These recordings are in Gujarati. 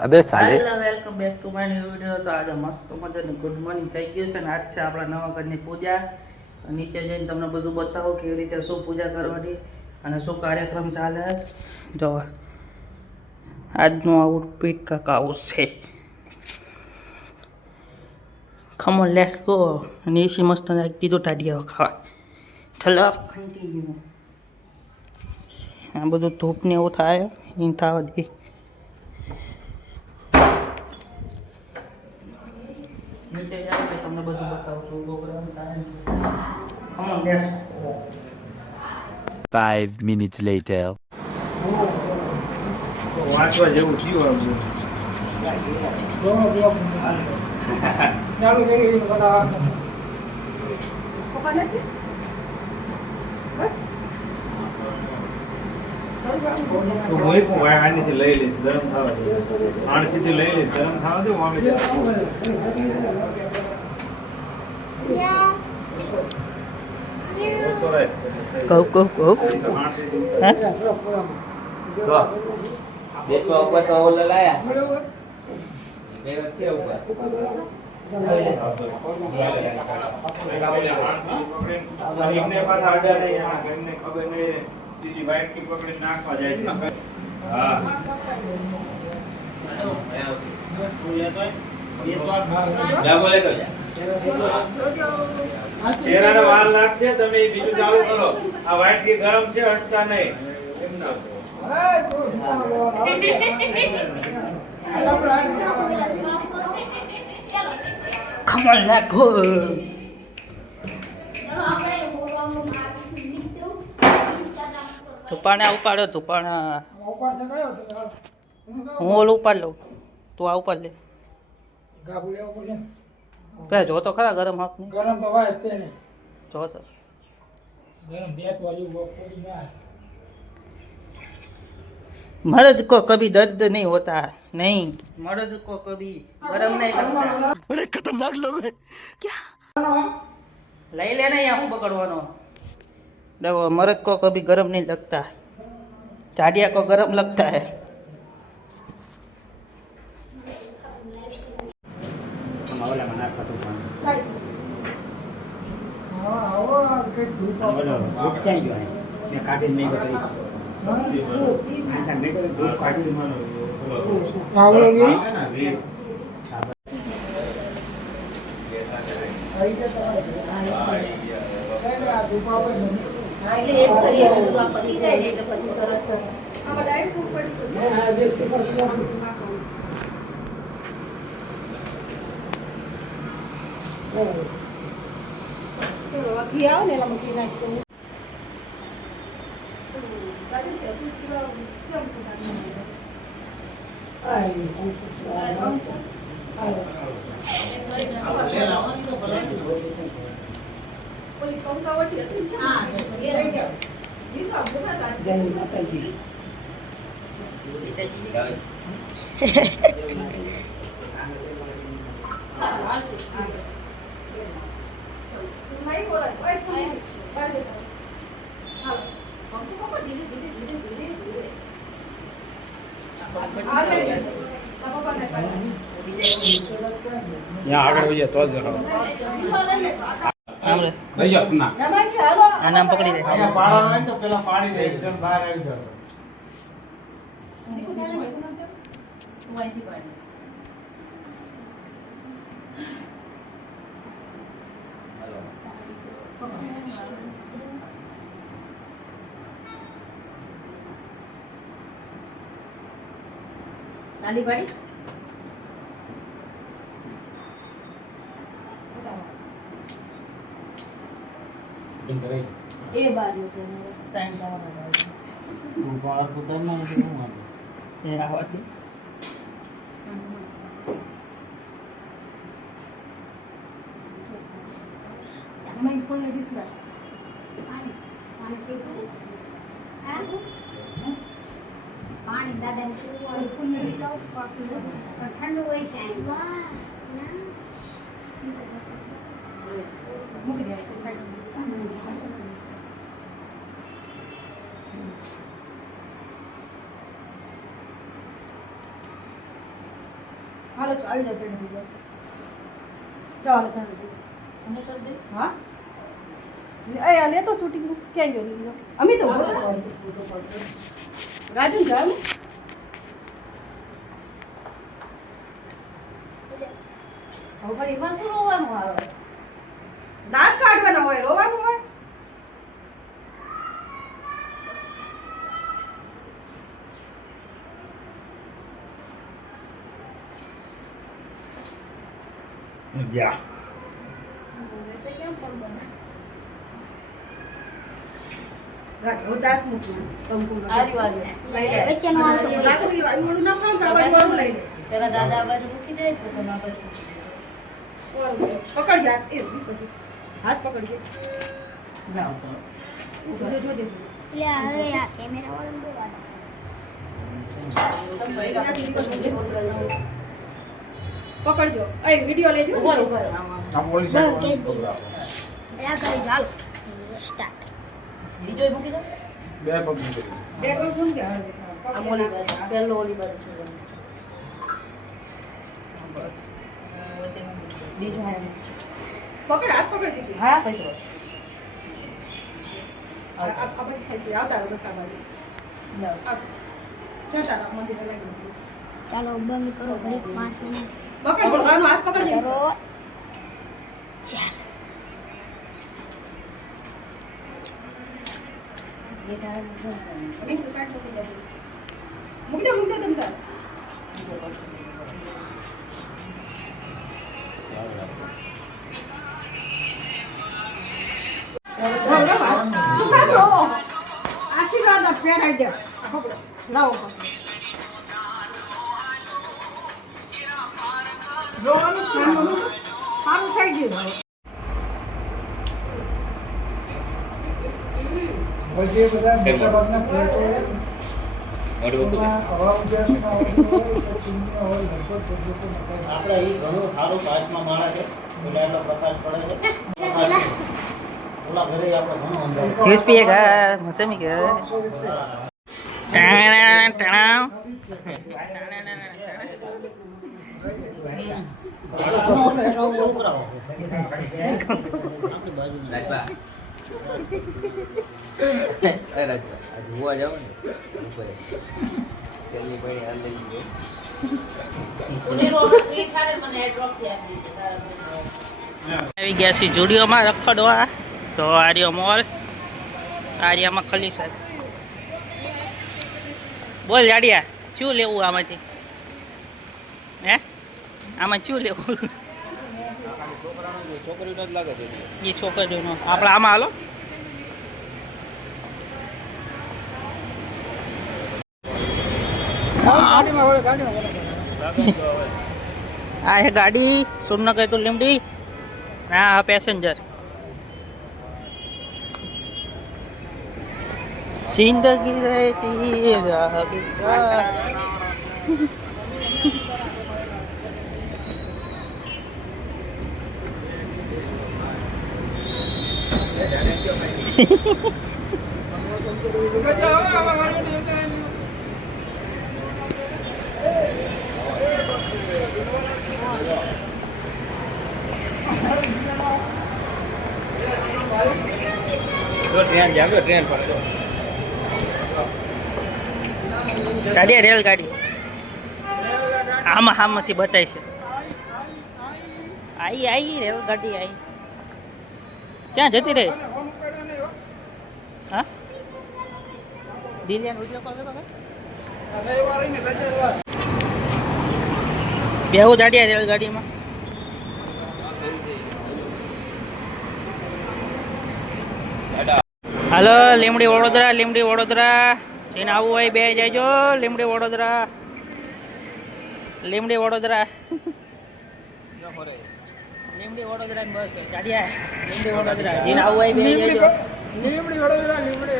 અબે સાલે hello welcome back to my new video. તો આજે મસ્ત મજાની ગુડ મોર્નિંગ થઈ ગયું છે ને આજ છે આપણા નવા ઘરની પૂજા. નીચે જઈને તમને બધું બતાવો કેવી રીતે શું પૂજા કરવાની અને શું કાર્યક્રમ ચાલે. જો આજનું આઉટફિટ કાંક આવું છે. ખમો લેટ્સ ગો. અને એસી મસ્ત નાખી દીધું ટાઢિયા ખાવા. ચલો કન્ટિન્યુ. આ બધું ધૂપ ને એવું થાય એ થવા દે. નીચે જાય તમને બધું બતાવશું પ્રોગ્રામ થાય. ખમો લેટ્સ ગો. 5 minutes later. વાંચવા જેવું થયું ચાલુ કરી બધા આણીથી લઈ લઈશ ગરમ થવા દે. આણસીથી લઈ લઈશ ગરમ થવા દે. કહું હે देखो ऊपर तो वो लगाया मेरे बच्चे ऊपर એમને પાછા અડ્ડા નહીં એમને ખબર નહીં બીજી વાઈટ કી પકડી નાખવા જાય છે. હા क्या बोले तो ચહેરાને વાર લાગશે. તમે બીજું ચાલુ કરો. આ વાઈટ કી ગરમ છે હટતા નહીં. ખમો લેટ્સ ગો. તુપાણા ઉપાડો તુપાણા. હું ઓલું ઉપાડ લઉં તું આ ઉપાડ લે. પેલા જો તો ખરા ગરમ હક નહીં. ગરમ તો વાય તે નહીં. જો તો ગરમ બે તો વાલી બપોરી ના. मर्द को कभी दर्द नहीं होता नहीं. मर्द को कभी गरम नहीं लगता. अरे खतरनाक लोग हैं. लई लेना यहाँ हूँ पकड़वानो. देखो मर्द को कभी गरम नहीं लगता. चाडिया को गरम लगता है. यहाँ આગળ વઈએ તો જ લઈ જાઓ ના આ નામ પકડી દે. અહીંયા પાડવાનું હોય તો પેલા પાડી દે એકદમ બહાર આવી જાવ. નાલી પાડી એ બાજુ ટાઈમ જવાનો છે. હું બહાર ઉતરવાનું છે હું માટે. એ આવવાથી એમાં ફોન લેડીસ ના પાણી પાણી પીવું પાણી દાદા ફોન લેડીસ લાવ ઠંડુ હોય છે મૂકી દે સાઈડ. હાલો ચાલી જાવ તેડી દીધો ચાલો ચાલો અમે કરી દે હા એ આ લે તો શૂટિંગ નું ક્યાં ગયો લીધો અમે તો રાજુ જાવ હવે પણ એમાં શું રોવાનું આવે દાંત કાઢવાના હોય રોવાનું હોય ગયા દાસ મૂકવું કંકુ વચ્ચેનો આવશે રાખું મોડું ના ખાવ તો આ બાજુ ઓરું લઈ લે પેલા દાદા બાજુ મૂકી દે તો તમે આ બાજુ પકડ જા એ હાથ પકડજે ના જોજે જોજે એટલે હવે આ કેમેરા વાળો બોલાવો પકડજો એ વિડિયો લેજો ઉપર ઉપર આમ ઓલી બહુ સાઈડ કે પકડાવો. એલા કરી ચાલ સ્ટાર્ટ બીજો મૂકી દો બે પગ મૂકી દો. બે પગ મૂક દે આ ઓલી બાજુ પેલો ઓલી બાજુ છે બસ બીજું પકડ હાથ પકડ દીધી હા પકડો આપણે ખાઈ આવતા રહો બસ આ બાજુ જતા રહો મંદિરે લાગી ચાલો બંધ કરો ઘડીક 5 મિનિટ પકડ આનો હાથ પકડ કરો ચાલ મૂકી દે તમ તાર આશીર્વાદ આપ પહેરાઈ દે લાવો સારું થઈ ગયું પછી એ બધા મોટાભાગના ફ્લેટો હવા ઉજાસના હોય ચીમની હોય લગભગ બધું મકાન આપણે એ ઘણું સારું કાચમાં માળા છે એટલે એટલો પ્રકાશ પડે છે ઓલા ઘરે આપણે ઘણું અંધારું જ્યુસ पिएगा मुझसे भी क्या છોકરાઓ આપણી બાજુ જોવા જાવ ને પેલી ભાઈ હાલ લઈ ગયો આવી ગયા છીએ જુડિયોમાં રખડવા તો આર્ય મોલ આર્યામાં ખલી સાહેબ બોલ જાડિયા શું લેવું આમાંથી હે આમાં શું લેવું છોકરીનો જ લાગે છે એ છોકરીઓનો આપણે આમાં હાલો આ હે ગાડી સુનना કહે તો લીમડી હા પેसेंजर जिंदगी रहती राह बिता ટ્રેન જાવ ટ્રેન પર ગાડી રેલ ગાડી આમાં આમાંથી બતાય છે આઈ રેલ ગાડી આઈ ક્યાં જતી રહી હા દિલ્હી વિડીયો કોલ કરો બેહુ જાડિયા રેલ ગાડીમાં હાલો લીમડી વડોદરા જેને આવવું હોય બે જજો લીમડી વડોદરા લીમડી વડોદરા ની બસ જાડિયા લીમડી વડોદરા જેને આવવું હોય બે જજો લીમડી વડોદરા લીમડી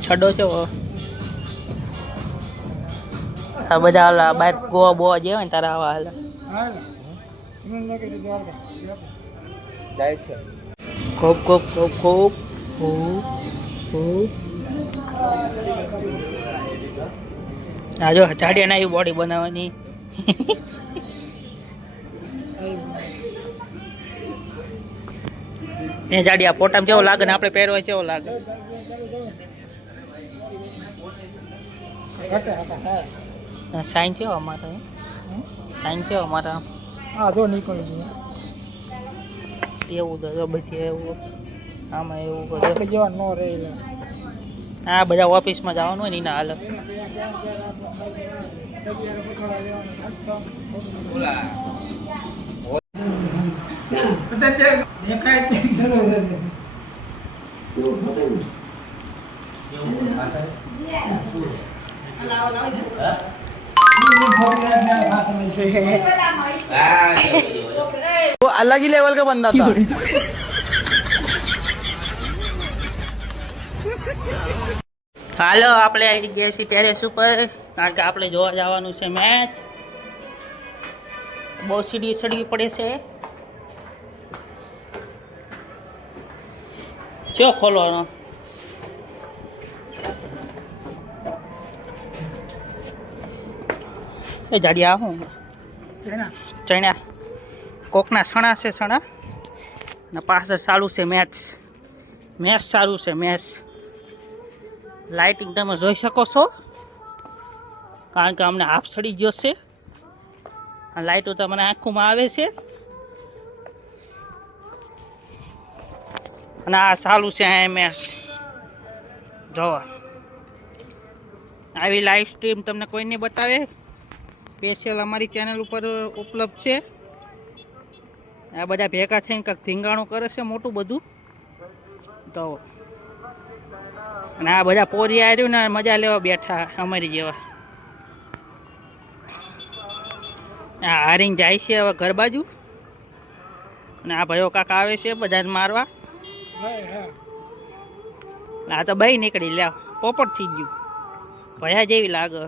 છડો છો આ બધા હાલ બાર ગોવા બોવા જે હોય ને તારા આવા હાલ હા સુમન લાગે તો દ્વારકા જાય છે ખૂબ ખૂબ ખૂબ ખૂબ ખૂબ ખૂબ આ જો જાડિયાને આવી બોડી બનાવવાની એ જાડિયા ફોટામાં કેવો લાગે ને આપણે પહેરવા કેવો લાગે સાઈન થયો અમારે સાઈન થયો અમારા હા જો નીકળી ગયું એવું તો બધી એવું આમાં એવું કરે જેવા ન રહેલા હા બધા ઓફિસમાં જવાનું હોય ને એના હાલ वो अलग ही लेवल का बंदा था હાલો આપણે આવી ગયા છીએ ટેરેસ ઉપર કારણ કે આપણે જોવા જવાનું છે મેચ બહુ સીડી ચડવી પડે છે ચો ખોલવાનો એ જાડિયા હું ચણ્યા કોકના સણા છે સણા અને પાછળ સારું છે મેચ સારું છે મેચ લાઇટિંગ તમે જોઈ શકો છો કારણ કે અમને હાફ સડી ગયો છે આ લાઇટો તમને આંખોમાં આવે છે અને આ ચાલુ છે આ મેચ જોવા આવી લાઈવ સ્ટ્રીમ તમને કોઈ નહીં બતાવે સ્પેશિયલ અમારી ચેનલ ઉપર ઉપલબ્ધ છે આ બધા ભેગા થઈને કંઈક ધીંગાણું કરે છે મોટું બધું તો અને આ બધા પોરી આવ્યું ને મજા લેવા બેઠા અમારી જેવા આ હારીને જાય છે હવે ઘર બાજુ અને આ ભાઈઓ કાકા આવે છે બધાને મારવા આ તો ભાઈ નીકળી લ્યા પોપટ થઈ ગયું ભયા જેવી લાગે